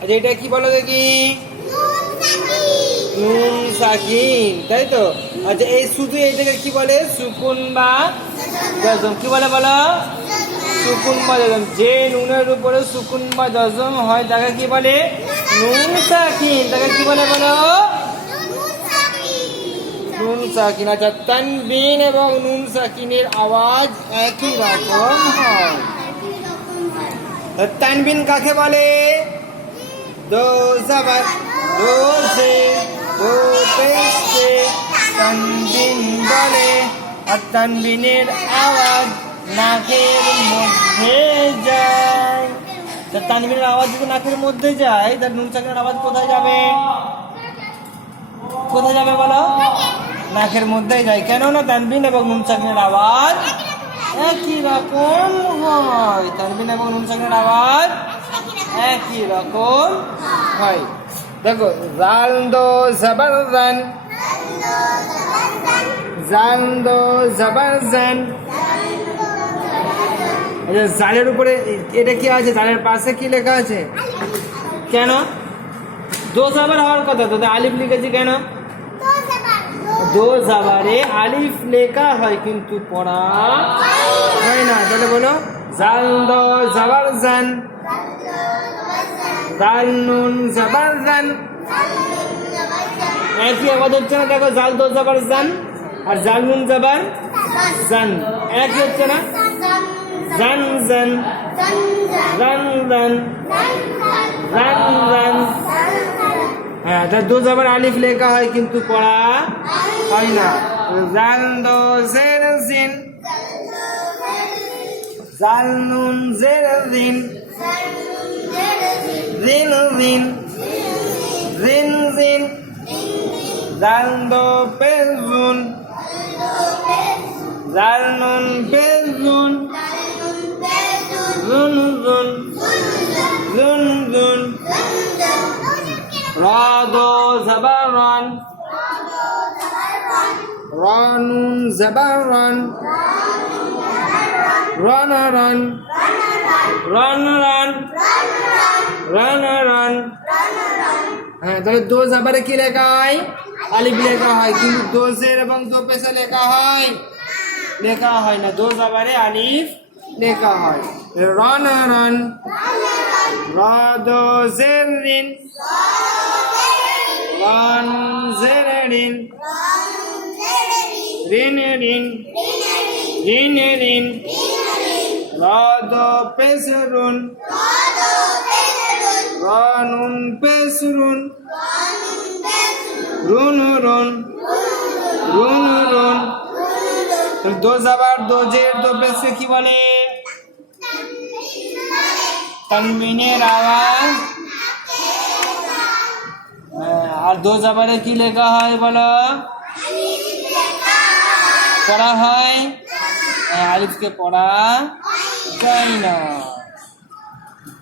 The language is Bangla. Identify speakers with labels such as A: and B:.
A: আচ্ছা এটা কি বলো দেখি? নুন সাকিন তাই তো? আচ্ছা এই শুধু এইটাকে কি বলে? সুকুন বা জজম। কি বলে বলো? সুকুন বা জজম। যে নুনের উপরে সুকুন বা জজম হয়, তাকে কি বলে? নুন সাকিন তাকে কি বলে বলো? নুন সাকিন আচ্ছা তানবিন এবং নুন সাকিনের আওয়াজ একই রকম হয়। তানবিন কাকে বলে? দো জবর দো সে দো পেশে তানবিন বলে। আর তানবিনের আওয়াজ নাকের মধ্যে যায়। তা তানবিনের আওয়াজ যদি নাকের মধ্যে যায়, তার নুন সাকিনের আওয়াজ কোথায় যাবে? কোথায় যাবে বলো? নাকের মধ্যেই যায়। কেননা তানবিন এবং নুন সাকিনের আওয়াজ একই রকম হয়। তানবিন এবং নুন সাকিনের আওয়াজ একই রকম হয়। দেখো জাল দো জবর জান জাল দো জবর জান আচ্ছা, জালের উপরে এটা কি আছে? জালের পাশে কি লেখা আছে? কেন? দো জাবার হওয়ার কথা তো আলিফ লিখেছি কেন? দো জাবারে আলিফ লেখা হয় কিন্তু পড়া হয় না। তাহলে বলো জাল দো জাবার জান জাল নুন জাবার একই আওয়াজ হচ্ছে না দেখো, জাল দো জাবার জান আর জাল নুন জাবার জান একই হচ্ছে না? জান জান জান জান জান জান হ্যাঁ তা দো জাবার আলিফ লেখা হয় কিন্তু পড়া হয় না। জাল দো জের জিন জাল নুন জের জিন জিন জিন জিন জিন জাল দো পেজুন জাল নুন পেজুন জুন জুন জুন জুন রা দো জাবার রান রানুন জাবার রান রান রান রান রান হ্যাঁ তাহলে দো জাবারে কি লেখা হয়? আলিফ লেখা হয়, কিন্তু দোষের এবং দো পেশা লেখা হয়? লেখা হয় না, দো জাবারে আলিফ লেখা হয়। রান রান রা দো জের রিন রান জের রিন রিন রিন রিন রিন রা দো পেসরুন রানুন পেসরুন রুন রুন রুন রুন তাহলে দো জাবার দো জের দো পেসকে কি বলে? তানবিনের আওয়াজ। হ্যাঁ, আর দো জাবারে কি লেখা হয় বলো? পড়া হয়? হ্যাঁ, আলিফকে পড়া যায় না।